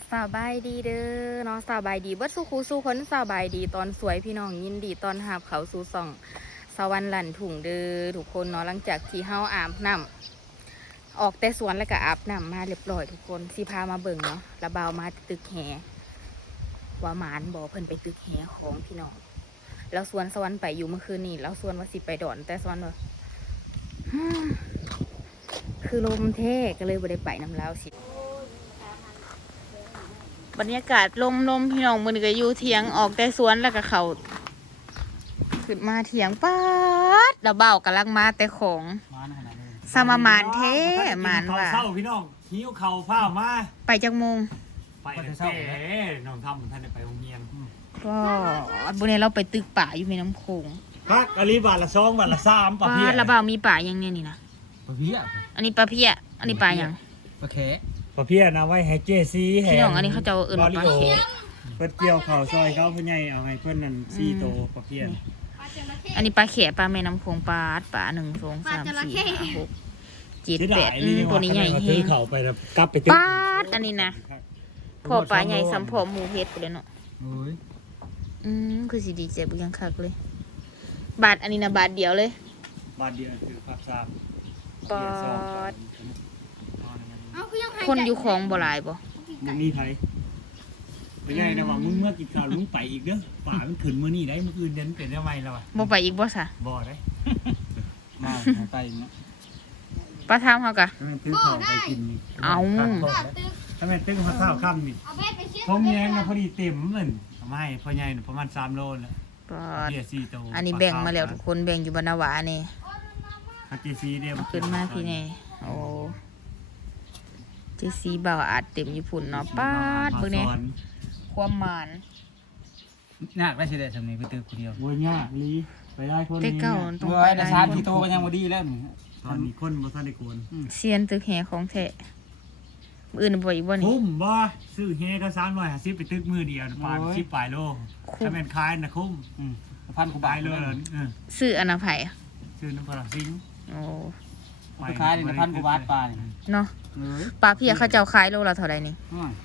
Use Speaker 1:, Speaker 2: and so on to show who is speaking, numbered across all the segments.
Speaker 1: สบายดีเด้อเนาะสบายดีเบิดสู้ครูสู้คนสบายดีตอนสวยพี่น้องยินดีตอนหาบเขาสู่ส่องสวรรค์หลั่นถุงเด้อทุกคนเนาะหลังจากที่เฮาอาบน้ำออกแต่สวนแล้วก็อาบน้ำมาเรียบร้อยทุกคนสิพามาเบิ่งเนาะระบาวมาตึกแหว่าหมานบ่เพิ่นไปตึกแหของพี่น้องแล้วสวนสวรรค์ไปอยู่เมื่อคืนนี้แล้วสวนว่าสิไปดอนแต่สวนว่าคือลมเท่ก็เลยบ่ได้ไปน้ำแล้วสิบรรยากาศลมพี่น้องมือนี้ก็อยู่เถียงออกแต่สวนแล้วก็เขาขึ้นมาเถียงป๊าดระเบ้ากำลังมาแต่ของสมามานเท่มานว่า
Speaker 2: เศร้าพี่น้องหิวเข่าผ้ามา
Speaker 1: ไปจากโมง
Speaker 2: ไปเศร้าน้องทำเหมือนท่านไปโรงเรียน
Speaker 1: ก็บุญเนี่ยเราไปตึกป่าอยู่ในน้ำโขง
Speaker 2: พักอลีบาทละ2บาทละ3ปะ
Speaker 1: ป๊า
Speaker 2: เพี้ย
Speaker 1: ดระเบ้ามีป่ายังเนี่ยนี่นะ
Speaker 3: ปลาเพี้ย
Speaker 1: อันนี้ปลาเพี้ยอันนี้ปลายัง
Speaker 3: ปลาแขะ
Speaker 2: ปะเพี้ยนะไว้ให้เจซีแห่
Speaker 1: พี่น้องอันนี้เขาจะเอาเอิญปลาเพี้ย
Speaker 2: เพิ่นเกี่ยวเข่าซอยเขาเพื่อนใหญ่เอาให้เพื่อนนั่น4โตปะเพี้ย
Speaker 1: อันนี้ปลาเขะปลาแม่น้ำโขงปลา1 2 3 4 5 6 7 8ตัวนี้ใหญ่
Speaker 2: เฮ
Speaker 1: เฮง
Speaker 2: เข่าไปแล้วกลับไปตึก
Speaker 1: ป๊าดอันนี้นะพอปลาใหญ่สัมพอหมูเฮ็ดไปเลยเนาะ
Speaker 3: โอ้ย
Speaker 1: คือสิดีใจบุยังคักเลย บาทอันนี้นะบาทเดียวเลย
Speaker 2: บาทเดียวคือภาพทราบ
Speaker 1: ปอดคนอยู่ของบ่หลายบ่
Speaker 2: มึงนี่ไผไม่ใช่นะว่ามึงเมื่อกินข้าวมึงไปอีกเด้อป่ามันขึ้นมื้อนี้ได้มื้ออื่นเดี๋ยวมันเป็นได้ไวแล้วอ่ะ
Speaker 1: บ่ไปอีกบ่ซะ
Speaker 2: บ่ได้
Speaker 3: มาไปอย่างเงี้ย
Speaker 1: ป้าถามเฮากะ
Speaker 2: ถ้าแม่นตื้อข้าวไปกินนี่
Speaker 1: เอา
Speaker 2: ถ้าแม่นตื้อข้าวค่ำนี่พงแยงนะพอดีเต็มเหมือนไม่พ่อใหญ่ประมาณ3 โลแล้ว
Speaker 1: ปอด
Speaker 2: เกียร์4โต
Speaker 1: อันนี้แบ่งมาแล้วทุกคนแบ่งอยู่บรรณาวานี่
Speaker 2: เกียร์4เดียว
Speaker 1: ขึ้นมาพี่แน่โอ้เจสีบ่าวอาจเต็มอยู่พุ่นเนาะป้าดเบิ่งแน่ความหมาน
Speaker 3: ยากได้สิได้ทำนี้ไปตื้อคนเดียว
Speaker 2: โวยยากลีไปได้คน
Speaker 1: แต่
Speaker 2: นี้
Speaker 1: เก่ามันต้อง
Speaker 3: เมื่อ
Speaker 1: ไป
Speaker 3: ไอ้
Speaker 1: ได้
Speaker 3: ชาติที่โตก็ยังบ่ดีแล้วนี่
Speaker 2: ตอนนี้คนบ่ทันได้กวน
Speaker 1: เซียนตึกแหของแท้มื้ออื่นบ่อีกบ่นี่
Speaker 2: คุ้มบ่ซื้อเฮก็350ไปตึกมือเดียวป่าน10ปลายโลถ้าแม่นคายน่ะคุ้ม
Speaker 3: พันกว่าบา
Speaker 2: บา
Speaker 3: ท
Speaker 2: ย
Speaker 3: เล
Speaker 2: เลย ยเออ
Speaker 1: ซื้ออันน่ะไผ
Speaker 2: ซื้อน้ำปลาซิง
Speaker 1: โอ้
Speaker 3: ไปขายนี่พันกว่าบาทปลานี่
Speaker 1: เนาะ
Speaker 3: เอ้ย
Speaker 1: ปลาเพียเขาเจ้าขายโลละเท่าใดนี่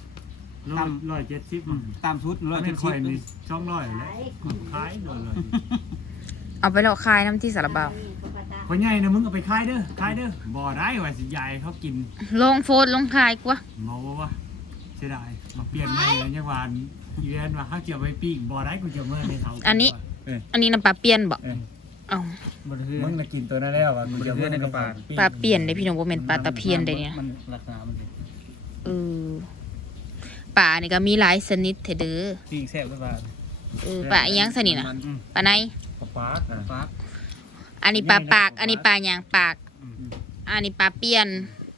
Speaker 2: 170
Speaker 3: ตามชุด
Speaker 2: ถ้าเป็นข่อยนี่
Speaker 3: 170
Speaker 2: 200แล้วขายโดนเลย
Speaker 1: เอาไปหลอกขายน้ำที่สารบ่าว
Speaker 2: พ่อใหญ่นะมึงเอาไปขายเด้อขายเด้อบ่ได้ว่าสิยายเขากิน
Speaker 1: ลงโฟดลงขายกว่า
Speaker 2: เมาว่าเสียดายมาเปลี่ยนใหม่เลยยังว่าอีเวนต์ว่าเขาเกี่ยวไปปีกบ่ได้กูจะเมื่อในเท้า
Speaker 1: อันนี้น้ำปลาเปียนบ่เอ้า
Speaker 3: บ่ได้คือ
Speaker 2: มึงน่ะกินตัวนั้นแล้วว่ากูจะเมื่อในกระป๋า
Speaker 1: ปลาเปียนได้พี่น้องบ่แม่นปลาตะเพียนได้เนี่ย
Speaker 3: มันลักษณะมันสิ
Speaker 1: เออปลานี่ก็มีหลายชนิดเถอะเด้อ
Speaker 3: ปิ้งแซ่บกว่าบาท
Speaker 1: ปลาอีหยังซะนี่น่ะปลาไหน
Speaker 2: กระป๋า
Speaker 3: ปลา
Speaker 1: อันนี้ปลาปาก อันนี้ปลาหยังปาก อันนี้ปลาเปียน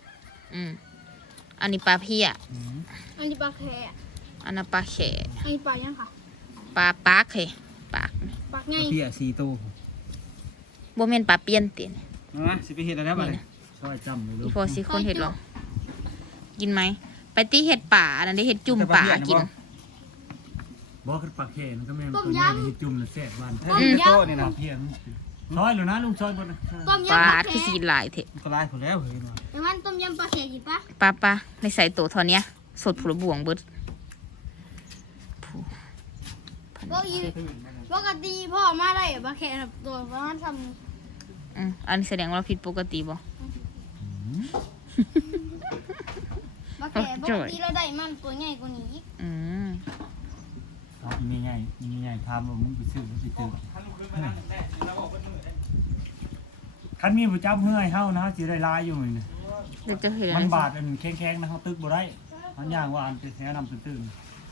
Speaker 1: อันนี้ปลาเพีย
Speaker 4: อันนี้ปลาแค่
Speaker 1: อันนั้นปลาแข
Speaker 4: อันนี้ปลายังค่ะ
Speaker 1: ปลาปากเฮ้ปาก
Speaker 4: ปลา
Speaker 3: ป
Speaker 4: ไง
Speaker 3: ลาเพี้ย4โต
Speaker 1: บ่แม่นปลาเปียนติ
Speaker 3: มาสิไปเฮ็ดแล้วบัดนี้
Speaker 2: ช่วยจำเลยลู
Speaker 1: อี
Speaker 2: ก
Speaker 1: พอสิคนเฮ็ดหรอกินไหมไปตีเห็ดป่าอันนั้นได้เห็ดจุ่มป่ากิน
Speaker 2: บอกขึ้นปากเข็นก็แม่ตัวใหญ่ในจุ่มน่ะแซ่บบ้าน
Speaker 3: เฮ้ยโตนี่
Speaker 2: ปา
Speaker 3: นะ
Speaker 2: กเพียงซอยหรือนะลุงซอยบนนะ
Speaker 4: ต้ม
Speaker 1: ปลาย
Speaker 4: ำปลา
Speaker 1: คือ
Speaker 4: แค่
Speaker 1: สีหลายเถอะ
Speaker 3: ก็ได้ผลแล้วเฮ้ยมา
Speaker 4: แต่มันต้มยำปลาแค่กี่ปะ
Speaker 1: ปลาในใส่โตเท่านี้สดผุระบวงเบิด
Speaker 4: ปกติพ่อมาได้ปลาแค่ตัวประมาณท
Speaker 1: อันนี้แสดงว่าเราผิดปกติบ่
Speaker 4: ำปลาแค่ปกติเราได้มันตัวใหญ่กว่านี้อีก
Speaker 1: อืม
Speaker 2: มีไงทำว่ามึงไปซื้อไปตื่นคันมีผู้จับเมื่อยเฮานะสิได้ลายอยู่นี่
Speaker 1: เดี๋ยวจะเห็น
Speaker 2: มันบาดอันแข็งๆนะเขาตึกบ่ได้มันย่างว่าอันเป็นแนะนำตื่น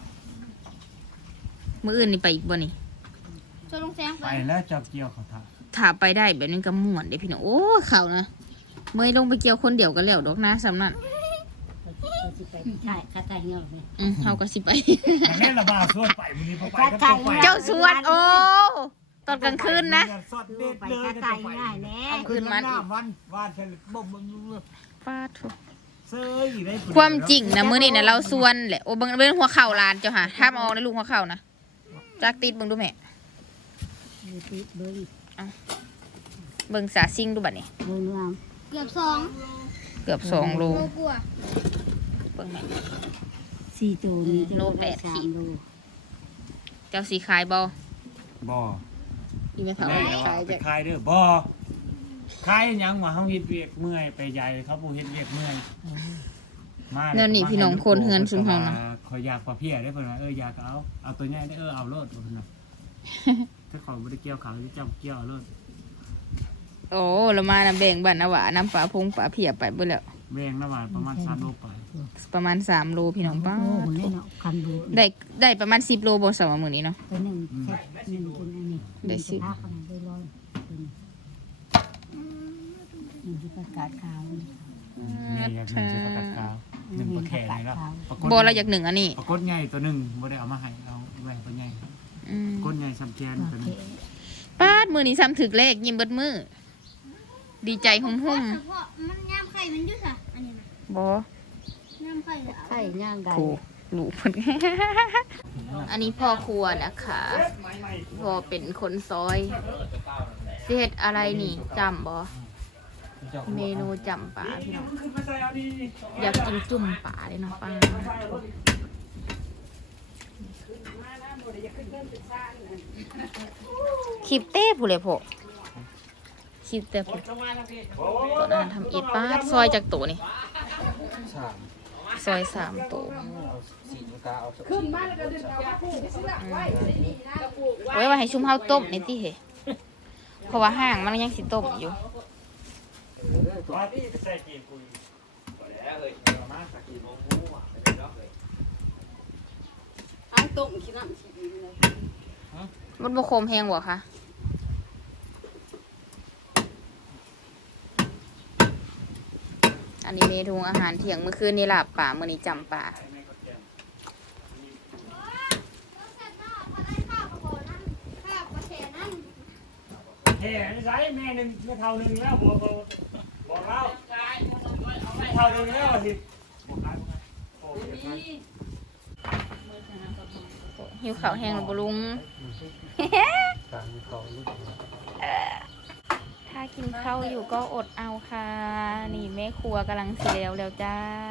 Speaker 1: มื้ออื่นนี่ไปอีกบ่นี่
Speaker 4: จะลงแซง
Speaker 2: ๆ
Speaker 4: ไป
Speaker 2: ไปแล้วจับเกี่ยวเขาท่า
Speaker 1: ถ้าไปได้แบบนี้ก็ม่วนเด้พี่น้องโอ้เขานะเมื่อยลงไปเกี่ยวคนเดียวก็แล้วดอกนะสำนั้น
Speaker 5: ใช่ข้าใจเงาเลย
Speaker 1: เฮาก็สิไป
Speaker 2: อันนี้ระบาดส่วนไปมื้อนี้พอไปก็ต้องไป
Speaker 1: เจ้าสวนโอ้ตอนกลางคืนนะ
Speaker 2: สดเด็ด
Speaker 5: ไป
Speaker 2: เลย
Speaker 5: ข้า
Speaker 2: ก็
Speaker 5: ใจ
Speaker 2: จะไป
Speaker 5: ง่ายแน่
Speaker 1: คืนมันอีก
Speaker 2: วันเสร็จบ่ม
Speaker 1: ฟาดโถ
Speaker 2: เซยได้
Speaker 1: ความจริงนะมื้อนี้นะเราส่วนแหละโอ้เบิ่งเป็นหัวเข่าลานเจ้าค่ะห้ามออกในลูกหัวเข่านะจักติดเบิ่งดูแม่
Speaker 5: ติดเบิ้ง
Speaker 1: เบิ่งสาซิ่งดูบัดนี้
Speaker 5: เบิ้งงาม
Speaker 4: เกือบสอง
Speaker 1: เกือบ2 โล
Speaker 4: โลกว่า
Speaker 1: เบิ่งแม่
Speaker 5: 4ตัวนี้จะ
Speaker 1: โล
Speaker 5: ได้
Speaker 1: 8ขีด
Speaker 5: 3โล
Speaker 1: เจ้าสีขายบ่
Speaker 2: บ่
Speaker 1: อีแม่เฒ่า
Speaker 2: แม่แล้ว
Speaker 1: ขาย
Speaker 2: ไป
Speaker 1: จ้ะ
Speaker 2: ขายเด้อบ่ขายหยังว่าเฮาเฮ็ดเวียกเมื่อยไปใหญ่เขาบ่เฮ็ดเวียกเมื่อยมา
Speaker 1: แล้วนี่พี่น้องคนเฮือนซุมเฮานะ
Speaker 2: ขอยอยากปลาเพี้ยได้เพิ่นว่าอยากเอาตัวใหญ่ได้เอาโลดเพิ่นน่ะ ถ้าขอบ่ได้เกี่ยวขาวจะจำเกี่ยวเอาโลด
Speaker 1: โอ้เรามาน้ำแบ่งบันนะหวาน้ำปลาพงปลาเพียไปเบิ่แล้ว
Speaker 2: แบ่งระหว่างประมาณ3โลไป
Speaker 1: ประมาณ3โลพี่น้องป้า
Speaker 5: โอ้โหแน่เนาะคันดู
Speaker 1: ได้ประมาณ10โลบ่สำหรับมื้อนี้เนาะ
Speaker 5: ตัวหนึ่งแค่หนึ่งเป็นอันนี้
Speaker 1: ได้สิ
Speaker 5: ภาคขนาดได้ร้อยตัวนี้นี่คือประกาศข่าว
Speaker 2: นี่อยากหนึ่งสิประกาศขาวหนึ่งปลาแข่นี่แล้วปลากด
Speaker 1: บ่เราอยากหนึ่งอันนี้
Speaker 2: ปลากดใหญ่ตัวหนึงบ่ได้เอามาให้เอาไว้ตัวใหญ่
Speaker 1: อืม
Speaker 2: กดใหญ่ซ้ำแกนตัวหนึง
Speaker 1: ป้าดมื้อนี้ซ้ำถึกเลขยิ้มเบิดมือดีใจหุ่ม
Speaker 4: เฉพาะมันย่ามไข่มันอยุ่ค่ะอันนี้นะ
Speaker 1: ๆบ่
Speaker 4: ย่ามไข่เลยเอา
Speaker 5: ไข่ย่างไก่
Speaker 1: ครูลูกเพิ่น อันนี้พ่อครัวนะคะพ่อเป็นคนซอยสิเฮ็ดอะไรนี่จำบ่เมนูจำปลาพี่น้องอยากกินจุ่มปลาเลยเนาะปังคลิปเต้ผู้เลยพ่อคลิปเต้ผู้ตอนนั้นทำอีป้าดซอยจากตัวนี่ซอย3ตัวไว้ว่าให้ชุ่มเฮาต้มในที่เหเพราะว่าห้างมันยังสิต้มอยู่
Speaker 2: ว่าที่ใส่กี่ปุย
Speaker 5: เอาต้มขี้น้ำขี้ดินเลย
Speaker 1: มันบ่คมแหงบ่คะอันนี้เมนูอาหารเที่ยงเมื่อคืนนี่ลาบป่ามื้อนี้จำป่า
Speaker 2: แห่ไม่ใช่แม่หนึ่งแม่เท่าหนึ่งแล้วบอกแล้วแม่เท่าหนึ่งแล้วสิบอกขายโอ้ย
Speaker 1: หิวข้าวแห้งแล้วบ่ลุง ถ้ากินข้าวอยู่ก็อดเอาค่ะ นี่แม่ครัวกำลังสิแล้วจ้า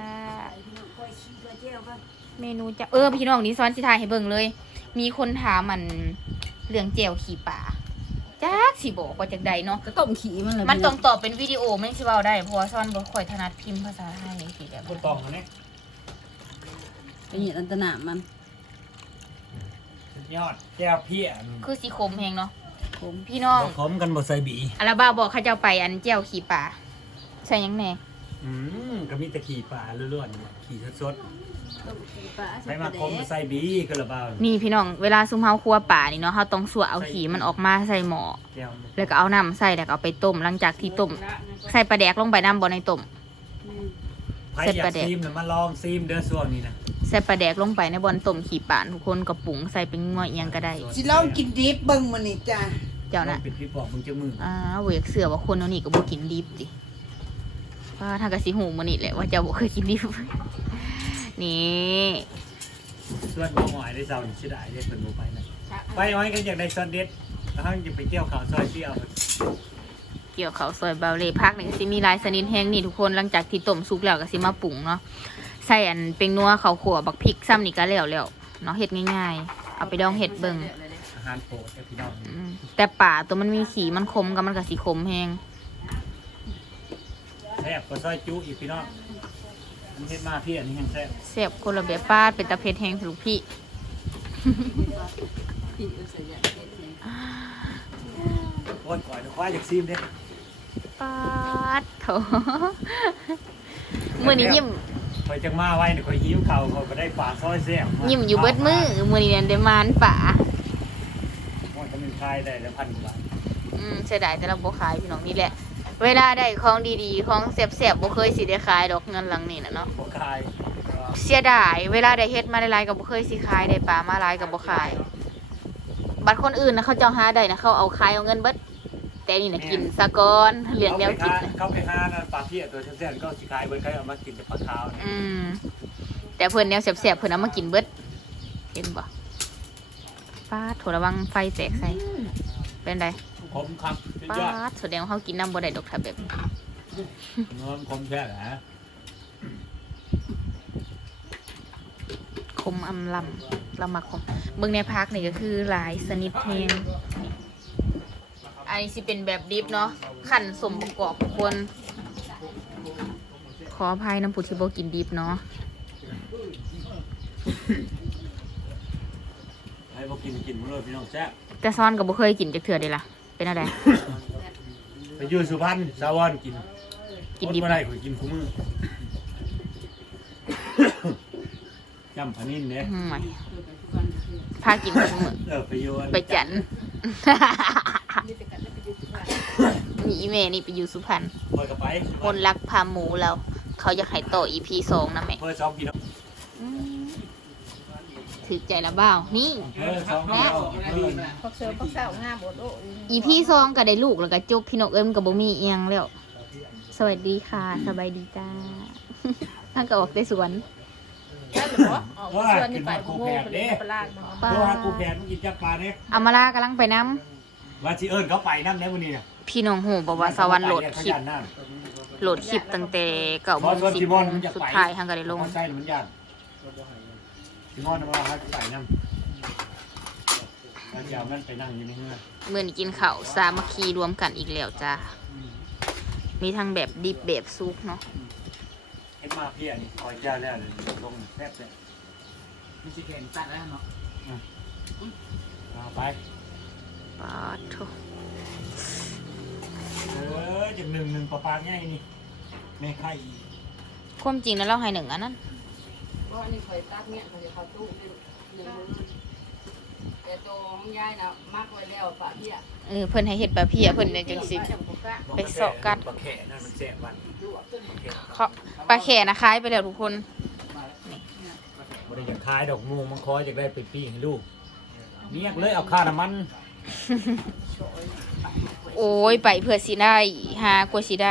Speaker 1: เมนูจะพี่น้องนี่ซ้อนสิทายให้เบิ่งเลย มีคนถามมันเรื่องแจ่วขี่ป่าจักสิบอกว่าจากใดเนาะ
Speaker 5: ก็ต้มขี้มันเลย
Speaker 1: มันต้องตอบเป็นวิดีโอไม่ใช่เว้าได้เพราะว่าซ้อนบ่ค่อยถนัดพิมพ์ภาษาไทยสิแบบ
Speaker 2: บนตองอันนี้
Speaker 5: ไอ้เนี่ยอันตนามัน
Speaker 2: ยอดแก้วเพี้ย
Speaker 1: คือสิคมแฮงเนาะพี่น้อง
Speaker 2: ขมกันบดใส่บี
Speaker 1: อาราบ้าบอกเขาเจ้าไปอันแจ่วขี่ป่าใช่หยังแหน่
Speaker 2: ก็มีแต่ขี่ปลาล้วนๆขี่สด
Speaker 5: ต้มขี้ปลา
Speaker 2: ๆไปมาขมใส่บีกระเบา
Speaker 1: นี่พี่น้องเวลาซุมเฮาครัวป่านี่เนาะเฮาต้องสัวเอาขี้มันออกมาใส่หม้อ
Speaker 2: แก้ว
Speaker 1: แล้วก็เอาน้ำใส่แล้วก็เอาไปต้มหลังจากที่ต้มใส่ปลาแดกลงไปน้ำบ่ในต้ม
Speaker 2: ใครอยากซีมมาลองซีมเด้อส่วนนี้นะ
Speaker 1: ใส่ปลาแดกลงไปในบอนต้มขี้ป่านทุกคนก็ปรุงใส่เป็นงัวเอียงก็ได้
Speaker 6: สิลองกินดิบเบิ่งมื้อนี้จ้า
Speaker 1: เจ้าน่ะ
Speaker 2: ปิดพี่ปอกมึงจะมือ
Speaker 1: เวกเสือว่าคนเอานี่ก็บ่กินดิบดิว่าทางกะสิหูมื้อนี้แหละว่าเจ้าบ่เคยกินดิบ นี่
Speaker 2: ส่วนบ่หอยได้เจ้านี่สิได้ได้เพิ่นบ่ไปนะไปอ้อยกันอยากได้ซอสเด็ดแล้วเฮาจะไปเกี่ยวข้าวซอยเสี่ยว
Speaker 1: เกี่ยวเขาวซอยเบาเลยพักนี่ก็สิมีหลายชนิดแห้งนี่ทุกคนหลังจากที่ต้มสุกแล้วก็สิมาปรุงเนาะใส่อันเป็นนัวข้าวขั่วบักพริกซ้ำนี่ก็แล้วเนาะเฮ็ดง่ายๆเอาไปดองเฮ็ดเบิ่ง
Speaker 2: อาหารโปรดพี่น้อง
Speaker 1: แต่ป่าตัวมันมีขี้มันคมกับมันก็สิคมแฮง
Speaker 2: แซ่บก็ซอยจุอีกพี่น้องมันเฮ็ดมาพี่อันนี้แห้งแซ่บ
Speaker 1: เสียบคนละแบบปาดเป็นตะเพ็ดแห้งลูกพี่
Speaker 2: โอ้ยก่อยควายอยากซีมเด้
Speaker 1: ปาดโถ มือนี้ยิ้ม
Speaker 2: คอยจังมาไว้เนี่ยคอยหิวข้าวเขาก็ได้ปลาซอยแซ่บ
Speaker 1: ยิ้มอยู่เบิดมือมือนี้เรียนได้มานป่า
Speaker 2: มันก็มีขายได้แล้ว1,000 กว่าบาท
Speaker 1: เสียดายแต่เราบ่ขายพี่น้องนี่แหละ เวลาได้ของดีๆของแซ่บๆบ่เคยสิได้ขายดอกเงินหลังนี่น่ะเนาะ
Speaker 2: บ่ขาย
Speaker 1: เสียดายเวลาได้เฮ็ดมาหลายๆก็บ่เคยสิขายได้ปลามาหลายก็บ่ขาย บัดคนอื่นนะเขาเจ้าหาได้นะเขาเอาขายเอาเงินเบิดแต่นี่น่ะกินซะก่อนเลี้ยงแนวกินน่ะ
Speaker 2: เข้าไปหานะปลาเพี้ยตัวแซ่บๆก็สิขายเบิ่งใครเอามากินแต่ปลาขาวเนี่ย
Speaker 1: แต่เพิ่นแนวแซ่บๆเพิ่นเอามากินเบิดเห็นบ่ป้าดโถระวังไฟแตกใส่เป็นได
Speaker 2: ขมครับสุด
Speaker 1: ป้าย
Speaker 2: อด
Speaker 1: ดแสดงว่าเขากินน้ำบ่ได้ดอกถ้าแบบ
Speaker 2: น้ำขมแค่ไหน
Speaker 1: มอำลำเรามักขมเบิ่งในพักนี่ก็คือหลายสนิทเพลงอันนี้สิเป็นแบบดิฟเนาะขันสมประกอบทุกคน ขออภัยน้ำผู้ที่บ่กินดิฟเนาะ
Speaker 2: ให้บ่กินมื้อเลยพี่น้องแซ่บ
Speaker 1: แต่ซ้อนก็บ่เคยกินจักเทื่อเด้ล่ะเป็นอะไร
Speaker 2: ไปอยู่สุพรรณสาวรกิน
Speaker 1: กินดิบ
Speaker 2: บ่ได้ข่อยกินคู่มือ จำพะนินเด้
Speaker 1: ไม่พากินทุกมื้อ
Speaker 2: ไปอยู่อัน
Speaker 1: ไปจันทน์นี่อีเมนี่ไปอยู่สุพรรณ
Speaker 2: ข่อยก็ไป
Speaker 1: คนรักพาหมูเราเขาอยากให้ต่อ EP 2นะแม่
Speaker 2: เพิ่น2กิโล
Speaker 1: ถือใจละบ้าวนี่
Speaker 2: เพิ่น2กิโล
Speaker 5: พักเสือพักเสางามบดโอ้
Speaker 1: EP 2ก็ได้ลูกแล้วก็จบพี่นกเอิ้มก็บ่มีเอียงแล้ว สวัสดีค่ะสบายดีจ้า ท่านก็ออกได้สวน
Speaker 5: ได้หรือเปล่าออกเชือนี่ไปโง่ไปเลยไปลากมา
Speaker 1: ป้า
Speaker 2: โทรหากูแผนมึงกินจับปลาเด้
Speaker 1: อามาลากำลังไปน้
Speaker 2: ว่าสิเอิ้นเขาไปนำได้มื้อนี้น่ะ
Speaker 1: ำพี่น้องหูบอกว่าสวรรค์โหลดคลิป โหลดคลิปตั้งแต่9:10 นสุดท้ายทางก็ได้ลง
Speaker 2: ใช่มันย่านสิมอนว่าให้ไปนำแล้วเจ้ามันไปนั่งอยู่ในเฮือน
Speaker 1: เมื่อนี้กินข้าวสามัคคีรวมกันอีกแล้วจ้ามีทั้งแบบดิบแบบซุปเนาะ
Speaker 2: เฮ็ดมาเพี้ยนี่คอยเจ้าแล้วเลยลงแซ่บเลย
Speaker 3: มีสิเห็นตัดแล้วเนาะ
Speaker 2: เอาไป
Speaker 1: ปาดโถ
Speaker 2: จัง1ปลาง่ายนี่แม่ไข่
Speaker 1: ความจริงแล้วเราให้หนึ่งอันนั้น
Speaker 5: เพราะอันนี้คอยตักเนี่ยเขาจะเข้าตู้ในมือแต่ตัวของยายนะมักไว้แล้วฝาเพี้ย
Speaker 1: เพิ่นให้เฮ็ดปลาเพียเพิ่นเนี่ยจังสิ ไปเสาะกัด
Speaker 2: ปลาแข่นั่นมันแซ่บมัน
Speaker 1: เขาปลาแข่นะคายไปแล้วทุกคน
Speaker 2: บ่ได้อยากขายดอกงูมันคอยอยากได้ไปปิ้งให้ลูกเมียกเลยเอาค่าน้ำมัน
Speaker 1: โอ้ยไปเพื่อสิได้หากว่าสิได้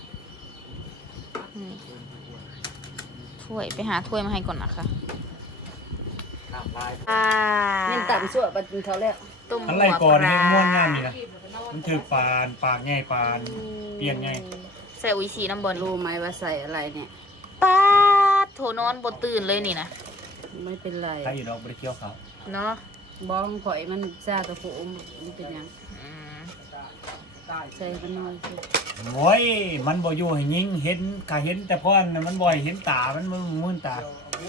Speaker 1: นี่ถ้วยไปหาถ้วยมาให้ก่อนนะคะ
Speaker 2: น้ำลาย
Speaker 5: เงินต่ำชั่วปัจจุบันเขาแล้ว
Speaker 1: ต้ม
Speaker 2: อัน
Speaker 1: หั
Speaker 2: ไร
Speaker 1: ว
Speaker 2: ก่อน
Speaker 1: ปลา
Speaker 2: นี่ม่วนงามนี่นะมันถือปานปากง่ายปานเปลี่ยนง่าย
Speaker 1: ใส่อุ้ยสีน้ำบอล
Speaker 5: รู้ไหมว่าใส่อะไรเนี่ย
Speaker 1: ปาดโถนอนบ่ตื่นเลยนี่นะ
Speaker 5: ไม่เป็นไร
Speaker 2: ใครอยู่ดอกบริเคียวเขา
Speaker 1: เนาะ
Speaker 5: บ้องข่อยมันซาตะโขมมันเป็นยัง
Speaker 1: อืม
Speaker 5: ใส่มันน้อยสิ
Speaker 2: โอ้ยมันบ่อยู่ให้ยิงเห็นกะเห็นแต่พ่อนน่ะมันบ่อยเห็นตามันมึนตา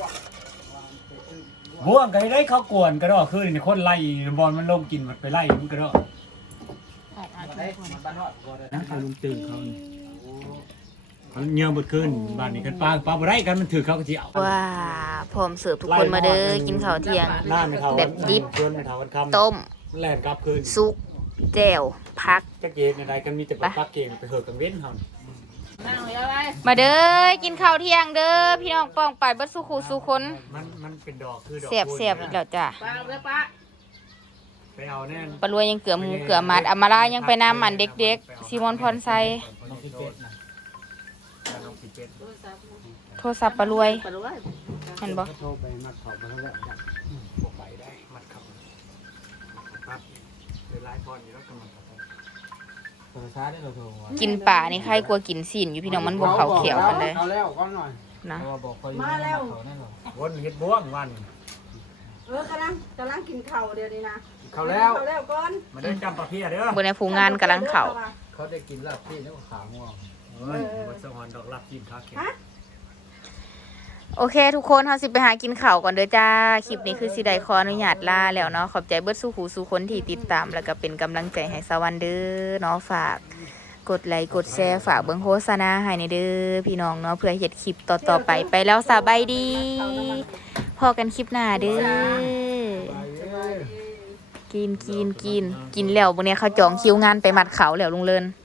Speaker 2: บ่วงก็ได้เขากวนก็ดอกคือนี่คนไล่บอลมันลงกินมันไปไล่มันก็ดอก
Speaker 1: ออกมาทุกคน
Speaker 2: นะเขาลงตื่นเขานี่มันเงียบหมดคืนบ้านนี้กันปลาบ่ได้กันมันถือเขาก็สิเอา
Speaker 1: ว้าพร้อมเสิร์ฟทุกคนมาเด้อกินข้าวเที่ยง
Speaker 2: หน้าไม่เท่า
Speaker 1: แบบดิบ
Speaker 2: เพื่อนไม่เท่ากันคำ
Speaker 1: ต้ม
Speaker 2: มันแล่นกลับคืน
Speaker 1: ซุปแจ่วพัก
Speaker 2: จักเกณฑ์ใดกันมีแต่ปลาปักเก่งไปเหอะกันเว้นเฮานี่
Speaker 5: นั่งเลยอะไร
Speaker 1: มาเด้อกินข้าวเที่ยงเด้อพี่น้องป้องไปเบิดสุขุสุคน
Speaker 2: มันเป็นดอกคือดอก
Speaker 1: เสียบเสียบอีกแล้วจ้ะ
Speaker 5: ป้าเลยป้า
Speaker 2: ไปเอาแน่น
Speaker 1: ปลารวยยังเกลือหมูเกลือมัดอามาลายังไปน้ำมันเด็กๆซีมอนพรไซ
Speaker 2: น้องพี่เป็ดนะน้องพี่เป็ด
Speaker 1: โทรศัพท์ปลารวย
Speaker 5: ไปด้วย
Speaker 1: เห็นบ่
Speaker 2: โทรไปมัดเขาไปแล้วบ่ไปได้มัดเขาปั๊บเวลาพรอยู่แล้วก็มัดเขาโทรช้าได้เราโทร
Speaker 1: กินป่านี่ใครกลัวกินสินอยู่พี่น้องมันบ่เขาเขียวกันเลย
Speaker 3: เอาแล้วก็หน่อย
Speaker 1: นะ
Speaker 5: มาแล้ว
Speaker 2: วนเฮ็ดบ่วงวัน
Speaker 5: กำลังกินข้าวเดี๋ยวนี้นะ
Speaker 3: เขาแล้ว
Speaker 5: ข้าวแล้วก่อน
Speaker 2: มาได้จำปลาเพี้ยเด้อบ
Speaker 1: นในผูงานกำลังเข่า
Speaker 3: เขาได้กินลาบพี่แล้วก็ขาง่วง
Speaker 2: เฮ้ยบ่สะออนดอกรับกินข้าวแข็ง
Speaker 1: โอเค ทุกคนเฮาสิไปหากินข้าวก่อนเด้อจ้าคลิปนี้คือสิได้ขออนุญาตลาแล้วเนาะขอบใจเบิดสู่หูสู่คนที่ติดตามแล้วก็เป็นกำลังใจให้สวรรค์เด้อเนาะฝากกดไลค์กดแชร์ฝากเบิ่งโฆษณาให้ในเด้อพี่น้องเนาะเพื่อเฮ็ดคลิปต่อๆไปแล้วสบายดีพอกันคลิปหน้าเด้อกินแล้วมื้อนี้เขาจองคิวงานไปมัดเขาแล้วลุงเลิน